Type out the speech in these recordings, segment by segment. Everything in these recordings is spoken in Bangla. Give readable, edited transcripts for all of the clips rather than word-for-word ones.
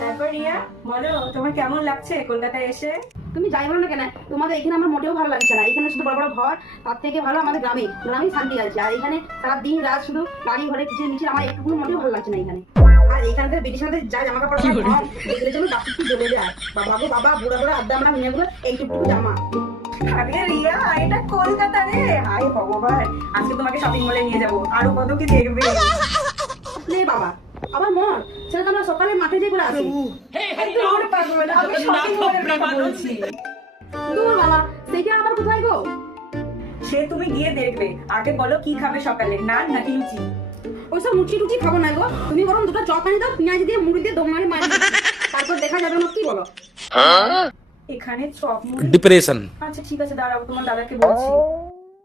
তারপর রিয়া বলো, তোমার কেমন লাগছে কলকাতায় এসে? তুমি যাই বলো না কেন, তোমাদের এখানে আমার মোটেও ভালো লাগছে না। এখানে শুধু বড় বড় ঘর, তার থেকে ভালো আমাদের গ্রামেই শান্তি আছে। আর এখানে সারা দিন রাত শুধু বাড়ি ঘরে কিছু মিছিল, আমার একটু মোটেও ভালো লাগছে না এখানে। আর এখানকার ব্রিটিশদের যা জামা কাপড় এগুলোর জন্য বাকি জ্বলে যায়। বাবা গো বাবা, বুড়া বুড়া আড্ডা আমরা মেয়েগুলো এইটুকু জামা। আরে রিয়া, এটা কলকাতা রে, হায় ভগবান। আজকে তোমাকে শপিং মলে নিয়ে যাবো, আরো কত কি দেখবে। রে বাবা, আবার মর সেটা তো আমরা সকালে মাঠে যেয়ে বলে আসি। দূর পাগল, আমি শপিং মলের কথা বলছি। দূর বাবা, সেইটা আবার কোথায় গো? সে তুমি গিয়ে দেখবে। আগে বলো কি খাবে সকালে, নান নাকি লুচি? ওইসব মুচি টুচি খাবো না গো, তুমি বরং দুটো চপ আনি দাও, পেঁয়াজ দিয়ে মুড়ি দিয়ে দোমারি মারি তারপর দেখা যাবে না, কি বলো? এখানে চপ মুড়ি? डिप्रेशन। আচ্ছা ঠিক আছে, দাঁড়াও তোমার দাদাকে বলছি।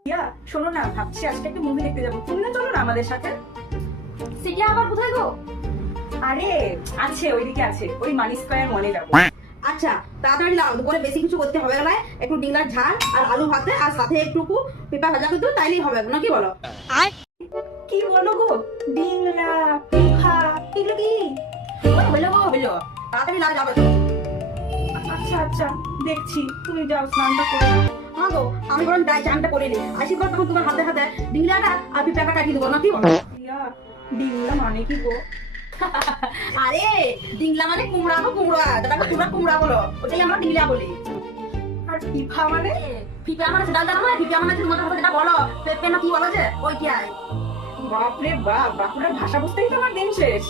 রিয়া শোনো না, ভাবছি আজকে একটা মুভি দেখতে যাবো, তুমি না চলো না আমাদের সাথে? সেটা আবার কোথায় গো? আরে আছে, ওইদিকে আছে, ওই মানি স্কয়ার মলে যাবো। আচ্ছা তাড়াতাড়ি লাও, দুপুরে বেশি কিছু করতে হবে না, একটু ডিঙ্গার ঝাল আর আলু ভাতে আর সাথে একটু পেঁপা ভাজা করতে তাইলেই হবে না, কি বলো? কি বলো গো, ডিংলা পিঠা এগুলো কি? হইলো গো হইলো, তাড়াতাড়ি লাও যাবে। আচ্ছা আচ্ছা দেখছি, তুমি যাও স্নানটা করো। হ্যাঁ গো, আমি বরং যাই চানটা করে নিই, আসি পর তখন তোমার হাতে হাতে ডিঙ্গাটা আর পেঁপাটা কাটিয়ে দেবো না, কি বলো? রিয়া ডিংলা মানে কি গো? আরে ডিংলা মানে কুমড়া গো, কুমড়া, যেটাকে তোমরা কুমড়া বলো ওটাই আমরা ডিংলা বলি। আর পিঠা মানে? ফিপে আমার সেটা জানো না, ফিপে আমার তোমাদের হাতে যেটা বলো পেঁপে না কি বলো যে ওইটাই। বাপরে বাপ, বাপুরের ভাষা বুঝতেই তোমার দিন শেষ।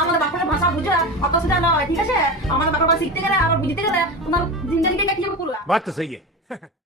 আমাদের বাপের ভাষা বুঝে অত সেটা নয়, ঠিক আছে? আমাদের বাপের ভাষা শিখতে গেলে আবার বুঝতে গেলে তোমার জিন্দাগিটা কি হবে পুরো। बात तो सही है।